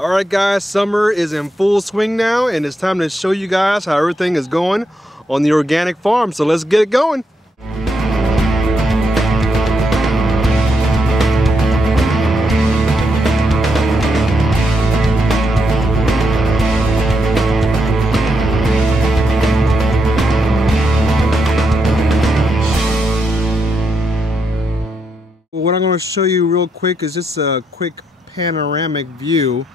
Alright guys, summer is in full swing now and it's time to show you guys how everything is going on the organic farm. So let's get it going. What I'm going to show you real quick is just a quick panoramic view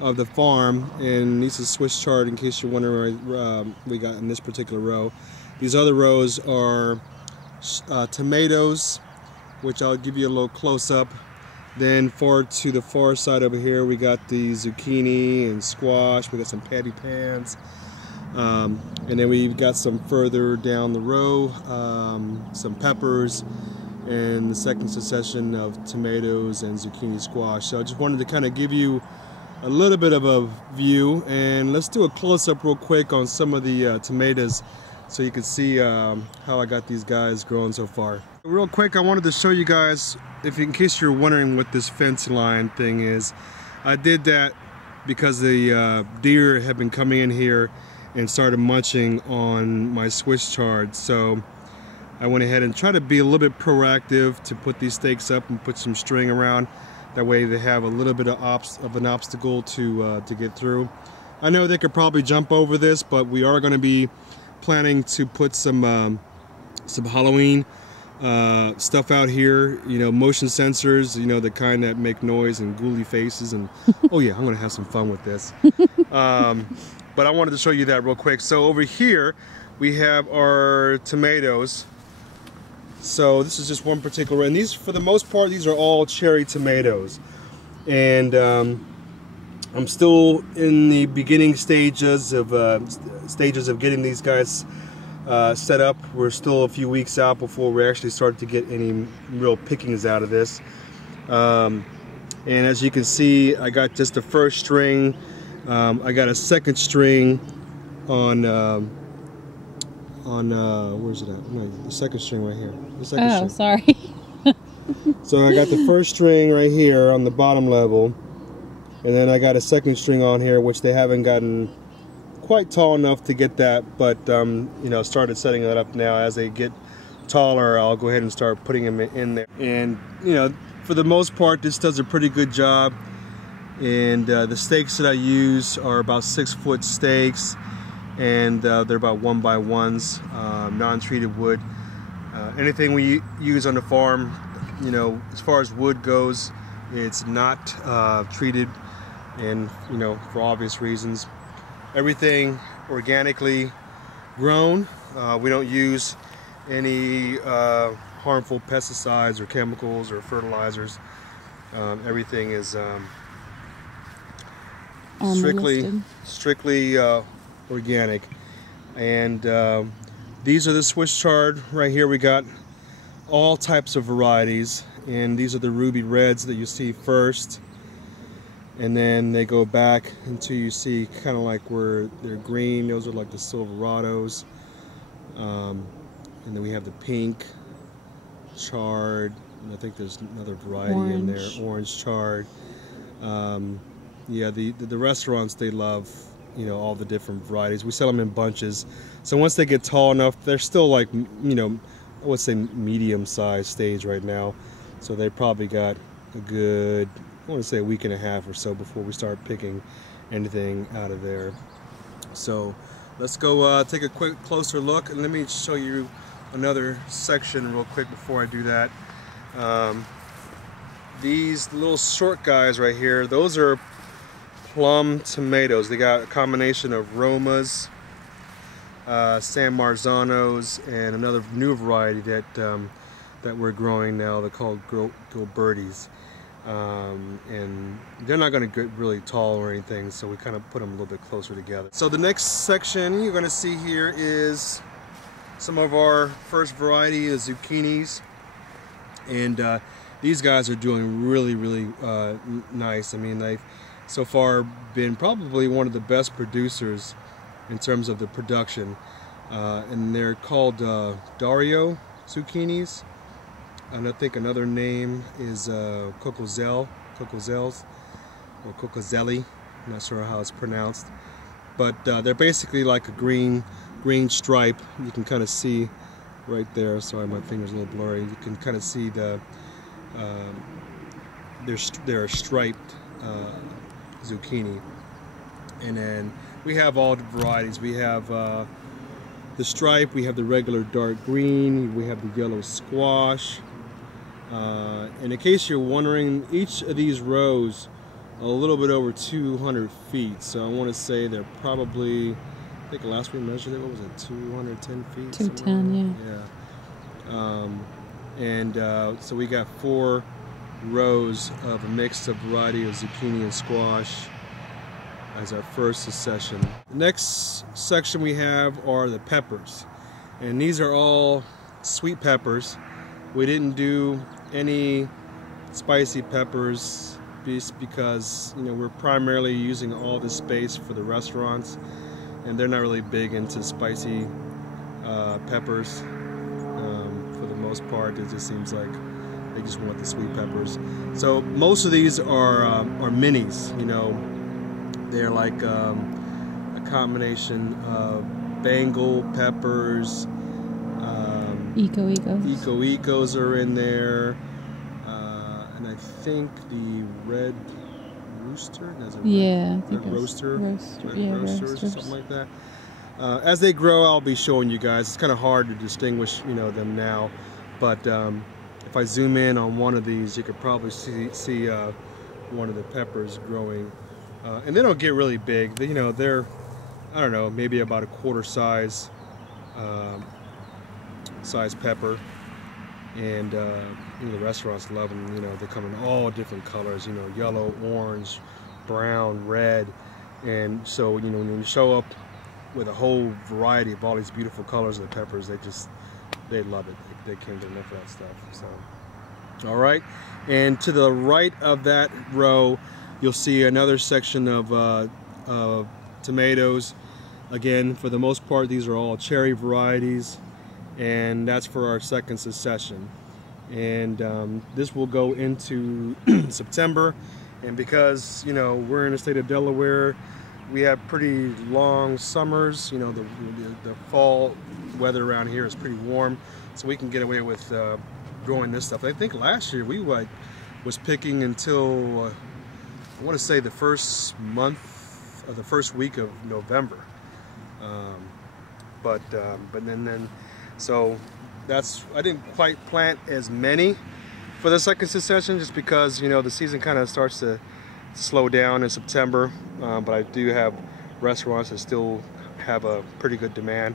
of the farm, and this is a Swiss chart in case you're wondering what we got in this particular row. These other rows are tomatoes, which I'll give you a little close-up. Then far to the far side over here we got the zucchini and squash, we got some patty pans, and then we've got some further down the row, some peppers, and the second succession of tomatoes and zucchini squash. So I just wanted to kind of give you a little bit of a view, and let's do a close-up real quick on some of the tomatoes so you can see how I got these guys growing so far. Real quick, I wanted to show you guys, in case you're wondering what this fence line thing is. I did that because the deer have been coming in here and started munching on my Swiss chard. So I went ahead and tried to be a little bit proactive to put these stakes up and put some string around. That way they have a little bit of an obstacle to get through. I know they could probably jump over this, but we are going to be planning to put some Halloween stuff out here. You know, motion sensors. You know, the kind that make noise and ghouly faces. And oh yeah, I'm going to have some fun with this. But I wanted to show you that real quick. So over here we have our tomatoes. So this is just one particular, and these, for the most part, these are all cherry tomatoes. And I'm still in the beginning stages of getting these guys set up. We're still a few weeks out before we actually start to get any real pickings out of this. And as you can see, I got just the first string. I got a second string on where's it at? No, the second string right here. The second string. Sorry. So I got the first string right here on the bottom level, and then I got a second string on here, which they haven't gotten quite tall enough to get that, but you know, started setting that up now. As they get taller, I'll go ahead and start putting them in there. And you know, for the most part, this does a pretty good job. And the stakes that I use are about 6-foot stakes. And they're about 1x1s, non-treated wood. Anything we use on the farm, you know, as far as wood goes, it's not treated, and you know, for obvious reasons. Everything organically grown. We don't use any harmful pesticides or chemicals or fertilizers. Everything is strictly organic. And these are the Swiss chard right here. We got all types of varieties, and these are the ruby reds that you see first, and then they go back until you see kind of like where they're green. Those are like the Silverados, and then we have the pink chard, and I think there's another variety in there, orange chard. Yeah, the restaurants, they love, you know, all the different varieties. We sell them in bunches. So once they get tall enough, they're still like, you know, I would say medium-sized stage right now. So they probably got a good, I want to say a week and a half or so before we start picking anything out of there. So let's go take a quick closer look, and let me show you another section real quick before I do that. These little short guys right here, those are plum tomatoes. They got a combination of Romas, San Marzanos, and another new variety that we're growing now. They're called Gilbertis, and they're not going to get really tall or anything, so we kind of put them a little bit closer together. So the next section you're going to see here is some of our first variety of zucchinis, and these guys are doing really nice. I mean, they've so far been probably one of the best producers in terms of the production, and they're called Dario zucchinis, and I think another name is Cocozelles or Cocozelli. I'm not sure how it's pronounced, but they're basically like a green stripe. You can kind of see right there. Sorry, my finger's a little blurry. You can kind of see the they're striped zucchini. And then we have all the varieties. We have the stripe, we have the regular dark green, we have the yellow squash. And in case you're wondering, each of these rows are a little bit over 200 feet. So I want to say they're probably, I think last we measured it, what was it, 210 feet? 210, yeah. So we got 4 rows of a mixed variety of zucchini and squash as our first succession. The next section we have are the peppers, and these are all sweet peppers. We didn't do any spicy peppers just because, you know, we're primarily using all this space for the restaurants, and they're not really big into spicy peppers. For the most part, it just seems like they just want the sweet peppers. So most of these are minis, you know. They're like a combination of Bengal peppers, Ecos are in there, and I think the red rooster, roasters or something like that. As they grow, I'll be showing you guys. It's kind of hard to distinguish, you know, them now, but if I zoom in on one of these, you could probably see one of the peppers growing. And they don't get really big. You know, they're, I don't know, maybe about a quarter size pepper. And you know, the restaurants love them. You know, they come in all different colors. You know, yellow, orange, brown, red. And so, you know, when you show up with a whole variety of all these beautiful colors of the peppers, they love it. They can't get enough of that stuff. So, all right. And to the right of that row, you'll see another section of tomatoes. Again, for the most part, these are all cherry varieties, and that's for our second succession. And this will go into September. And because, you know, we're in the state of Delaware, we have pretty long summers. You know, the fall weather around here is pretty warm, so we can get away with growing this stuff. I think last year we was picking until I want to say the first month of the first week of November, but then so that's, I didn't quite plant as many for the second succession just because, you know, the season kind of starts to slow down in September, but I do have restaurants that still have a pretty good demand,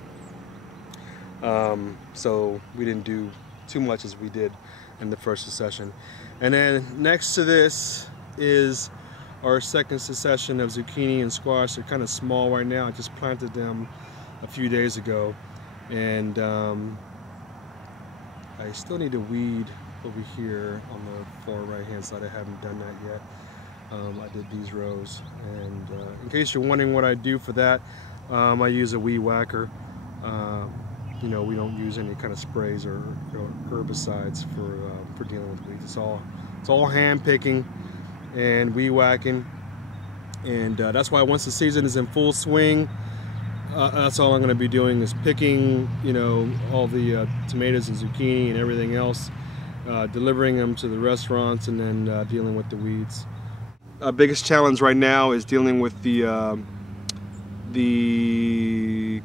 so we didn't do too much as we did in the first succession. And then next to this is our second succession of zucchini and squash. They're kind of small right now. I just planted them a few days ago, and I still need to weed over here on the far right hand side. I haven't done that yet. I did these rows, and in case you're wondering what I do for that, I use a weed whacker. You know, we don't use any kind of sprays or, you know, herbicides for dealing with weeds. It's all hand picking and weed whacking, and that's why once the season is in full swing, that's all I'm going to be doing is picking, you know, all the tomatoes and zucchini and everything else, delivering them to the restaurants, and then dealing with the weeds. Biggest challenge right now is dealing with the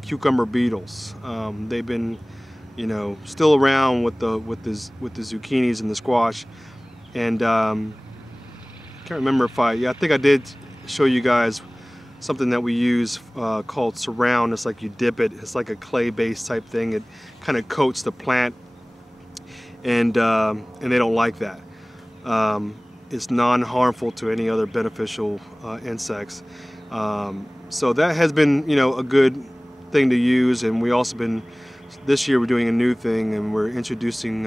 cucumber beetles. They've been, you know, still around with the zucchinis and the squash, and I can't remember if I think I did show you guys something that we use called Surround. It's like you dip it. It's like a clay-based type thing. It kind of coats the plant, and they don't like that. It's non-harmful to any other beneficial insects. So that has been, you know, a good thing to use. And we also been, this year we're doing a new thing, and we're introducing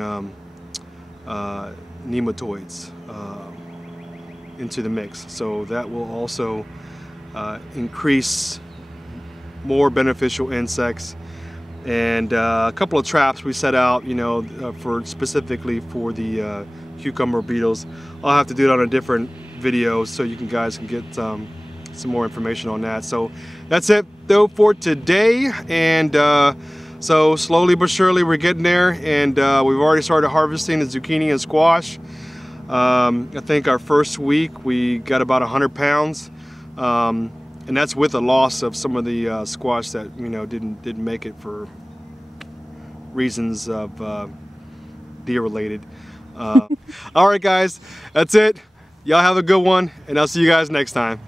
nematoids into the mix. So that will also increase more beneficial insects. And a couple of traps we set out, you know, for specifically for the cucumber beetles. I'll have to do it on a different video so you guys can get some some more information on that. So that's it though for today, and so slowly but surely we're getting there, and we've already started harvesting the zucchini and squash. I think our first week we got about 100 pounds, and that's with a loss of some of the squash that, you know, didn't make it for reasons of deer related. All right guys, that's it. Y'all have a good one, and I'll see you guys next time.